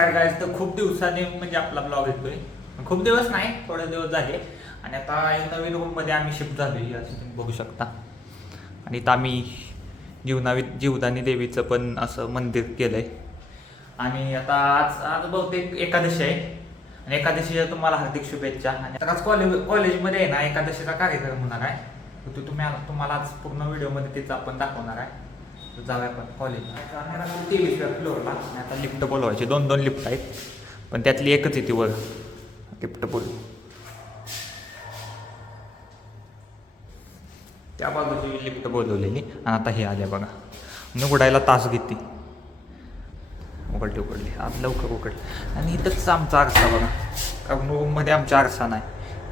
नमस्कार गाईज. तर खूप दिवसांनी म्हणजे आपला ब्लॉग येतोय. खूप दिवस नाही, थोडे दिवस झाले. आणि आता एक नवीन रूममध्ये आम्ही शिफ्ट झालोय, असं तुम्ही बघू शकता. आणि इथं आम्ही जीवदानी देवीचं पण असं मंदिर केलंय. आणि आता आज बहुतेक एकादशी आहे. आणि एकादशीच्या तुम्हाला हार्दिक शुभेच्छा. आणि आता आज कॉलेजमध्ये आहे ना एकादशीचा कार्यक्रम होणार आहे. तो तुम्हाला आज पूर्ण व्हिडिओमध्ये तिथं आपण दाखवणार आहे. जाऊया आपण कॉलेजला 23व्या फ्लोअरला. आता लिफ्ट बोलवायची, दोन लिफ्ट आहेत, पण त्यातली एकच येते वर लिफ्ट बोलू. त्या बाजूची लिफ्ट बोलवलेली आणि आता हे आले बघा. उघडायला तास घेते. उघडली आज लवकर उघडली. आणि इथंच आमचा आरसा बघा, कारण रूममध्ये आमचा आरसा नाही.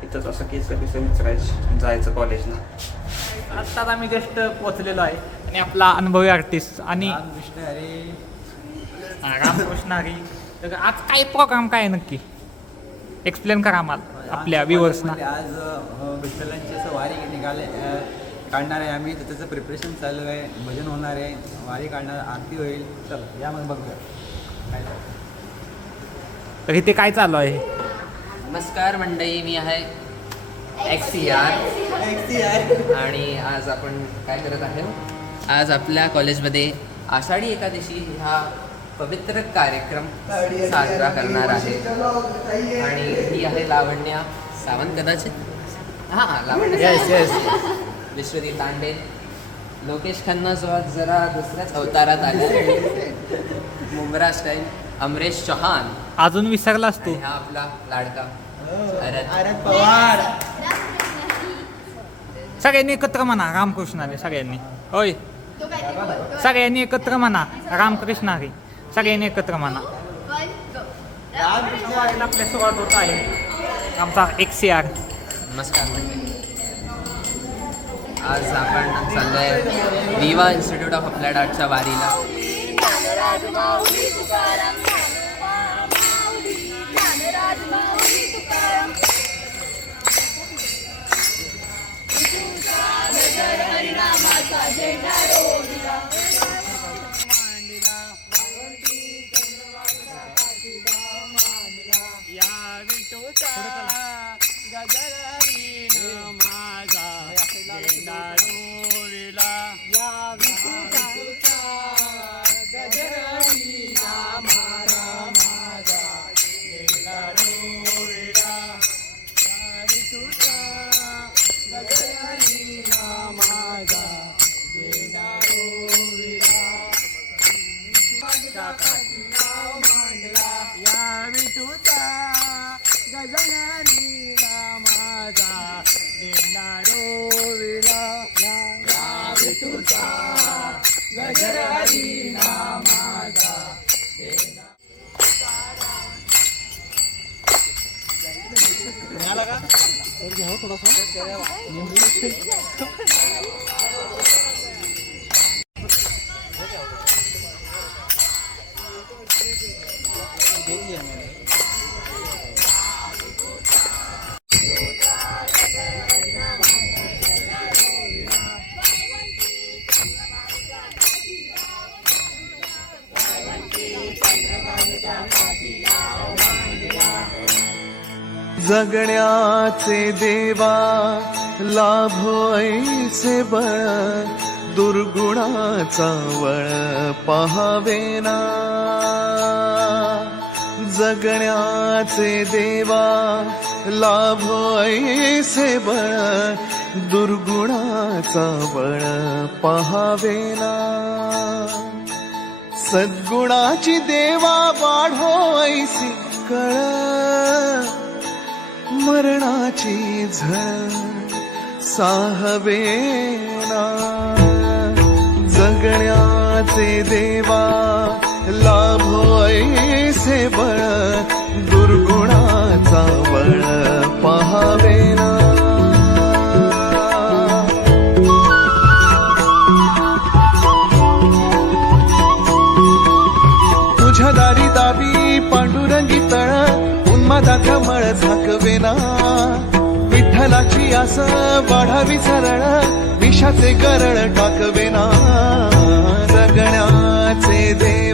इथंच असं केस विचारायचं जायचं कॉलेजला. आत्ताच आम्ही जस्ट पोचलेलो आहे. आणि आपला अनुभवी आर्टिस्ट आणि रामकृष्ण हरी. तर आज काय प्रोग्राम काय नक्की एक्सप्लेन करा आम्हाला आपल्या व्ह्युअर्सना. आज विठ्ठलांची असं वारी काढणार आहे आम्ही, तर त्याचं प्रिपरेशन चालू आहे. भजन होणार आहे, वारी काढणार, आरती होईल. चल या मग बघूया काय. तर इथे काय चालू आहे. नमस्कार मंडळी, मी आहे XCR आणि आज आपण काय करत आहे, आज आपल्या कॉलेजमध्ये आषाढी एकादशी हा पवित्र कार्यक्रम साजरा करणार आहे. आणि ही आहे लावण्या सावंत, कदाचित हां लावण्या विश्वदीप तांडे, लोकेश खन्ना जो आज जरा दुसऱ्याच अवतारात आले, मुंब्रा स्टाईल अमरेश चौहान, अजून विसरलास तू. हा आपला लाडका अरद पवार. सगळ्यांनी एकत्र म्हणा रामकृष्ण हरी. सगळ्यांनी होय, सगळ्यांनी एकत्र म्हणा रामकृष्ण हरी. सगळ्यांनी एकत्र म्हणा. आपल्या सुरुवात होत आहे आमचा XCR. नमस्कार मंडळी, आज आपण चाललोय विवा इन्स्टिट्यूट ऑफ अप्लाइड आर्टच्या वारीला. जगण्याचे देवा लाभो ऐसे बळ, दुर्गुणाचा वळ पहावेना. जगण्याचे देवा लाभो ऐसे बळ, दुर्गुणाचा वळ पहावेना. सद्गुणाची देवा वाढो ऐसी कळ, मरणाची झळ साहवेना. जगण्याचे देवा लाभो ऐसे बळ, दुर्गुणाचा बळ पहावेना. तुझ्या दारी दावी पांडुरंगी तळ, उन्मादाचा मळ झाकवेना. विठ्ठलाची आस वाढावी सरळ, विषाचे गरळ टाकवेना. जगण्याचे दे